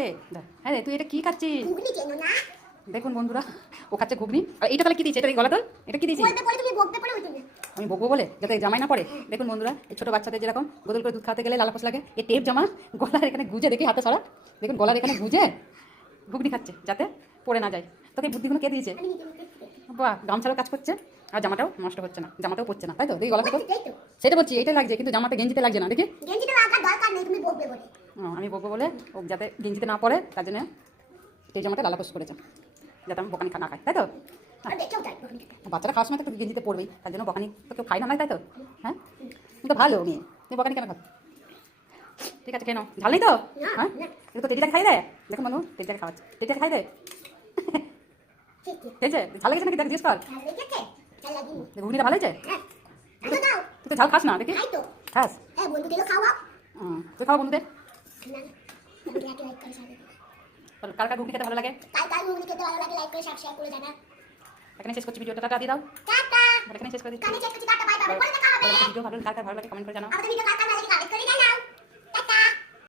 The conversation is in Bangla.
রে হ্যাঁ রে, তুই এটা কি খাচ্ছিস? ঘুগনি চেনো না? দেখুন বন্ধুরা, ও খাচ্ছে ঘুগনি। আর এটা তাহলে কি দিয়েছে? এটা এই গলাটা এটা কি দিয়েছি? বলবে পরে তুমি বকবে পরে ওইটা। আমি বকবো বলে যাতে জামাই না পড়ে। দেখুন বন্ধুরা, এই ছোটো বাচ্চাদের যেরকম গোদল করে দুধ খাওয়াতে গেলে লালাপোস লাগে, এই টেপ জামা গলার এখানে গুজে, দেখি হাতে সরা, দেখুন গলার এখানে গুজে ঘুগনি খাচ্ছে যাতে পড়ে না যায়। তোকে এই বুদ্ধিগুলো কে দিয়েছে? আমি নিজে নিজে বাহ, গামছারও কাজ করছে আর জামাটাও নষ্ট হচ্ছে না, জামাটাও পড়ছে না, তাই তো? দেখি গলাটা তো, তাই তো। সেটা বলছি, এইটাই লাগছে, কিন্তু জামাটা গেঞ্জিতে লাগছে না, দেখি। গেঞ্জিটা লাগার দরকার নেই, তুমি বকবে বলে। আমি বকবো বলে ও যাতে গেঞ্জিতে না পড়ে, তার জন্য এই জামাটা লালাপোস করেছে, যাতে আমি বকানি না খাই, তাই তো? আর দেখেও তাই ঘুগনি খেতে। বাচ্চারা খাওয়ার সময় তো গেঞ্জিতে পড়বেই, তার জন্য বকানি তো কেউ খায় না, নয় তাই তো? হ্যাঁ, তুমি তো ভালো মেয়ে, তুমি বকানি কেন খাও? ঠিক আছে, কেন ঝাল নেই তো? হ্যাঁ, কিন্তু তো টেটিটাকে খাই দেয়। দেখুন মানু, টেটিটাকে খাওয়াচ্ছে, টেটিটাকে খাই দেয়। ঠিক ঠিক। খেয়েছে? ঝাল লেগেছে নাকি দেখ, জিজ্ঞেস কর। ভালো লেগেছে? চাল লাগিনি। ঘুগনিটা ভালো হয়েছে? হ্যাঁ। আচ্ছা দাও। তুই তো ঝাল খাস না, দেখি। খাই তো। খাস? হ্যাঁ বন্ধুদেরও খাওয়াও। তুই খাওয়া বন্ধুদের। না আমি লাইক করে সাথে। কার কার ঘুগনি খেতে ভালো লাগে? কাল কাল ঘুগনি খেতে ভালো লাগে, লাইক করে শেয়ার করে জানা। এখানে শেষ করছি ভিডিওটা, টাটা দিয়ে দাও। টাটা। এখানে শেষ করে দিচ্ছি। কানে চেক করছি, টাটা বাই বাই। পরে দেখা হবে। ভিডিও ভালো কার কার ভালো লাগে কমেন্ট করে জানাও। আমাদের ভিডিও কাল কাল ভালো লাগে, লাইক করে জানাও।